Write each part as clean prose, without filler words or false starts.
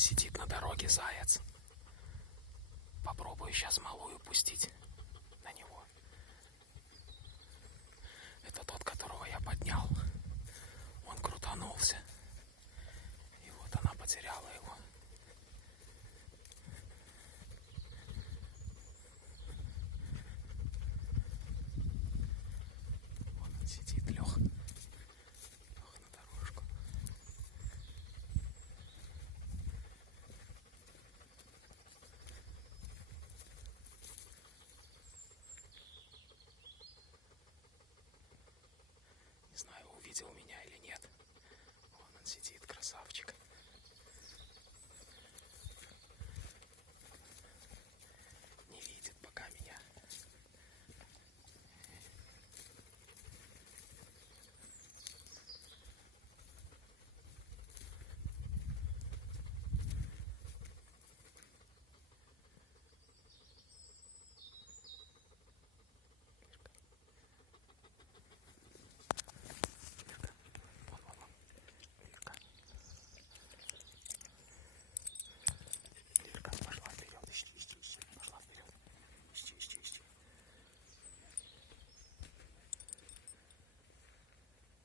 Сидит на дороге заяц. Попробую сейчас малую пустить на него. Это тот, которого я поднял. Он крутанулся. И вот она потеряла его. Вот он сидит, Лех. Лех на дорожку. Не знаю, увидел меня или нет. Вон он сидит, красавчик. Не видит пока меня. Лирка пошла вперед, ищи, пошла вперед. Ищи.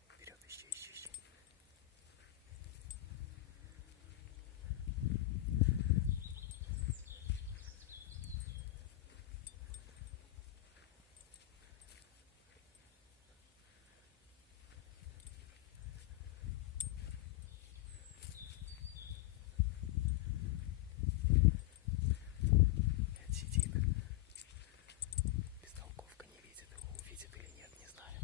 Вперед, ищи. Опять сидит. Бестолковка, не видит его, увидит или нет, не знаю.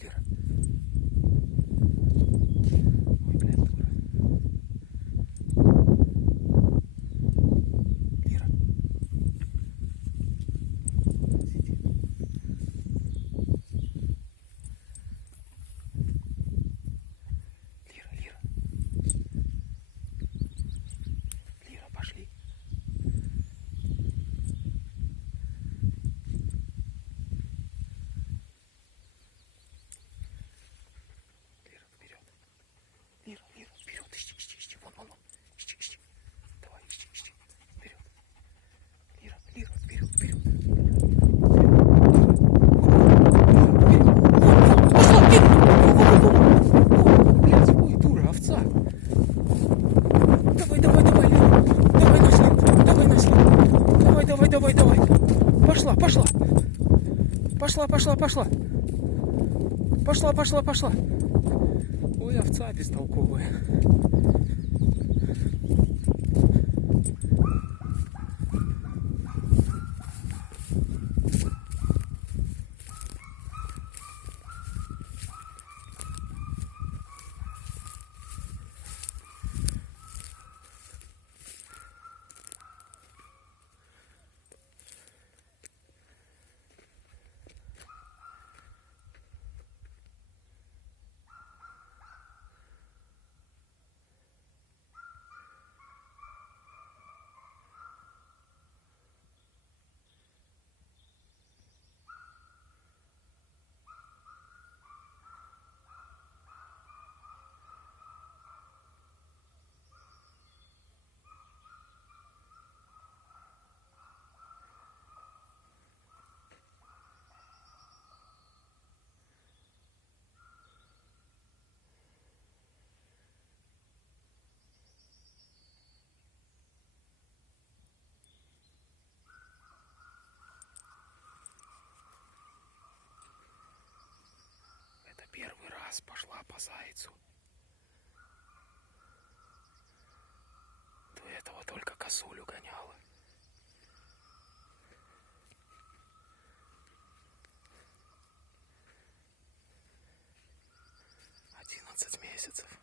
Лира. Ой, блядь, дура. Лира. Сидит. Лира, пошли. Лира, вперед, ищи. Вон. Ищи. Давай, ищи. Вперед. Лира, вперед. Блядь, ой, дура, овца. Давай, Лира. Давай нашли. Давай. Пошла. Ой, овца бестолковая. Первый раз пошла по зайцу. До этого только косулю гоняла. 11 месяцев.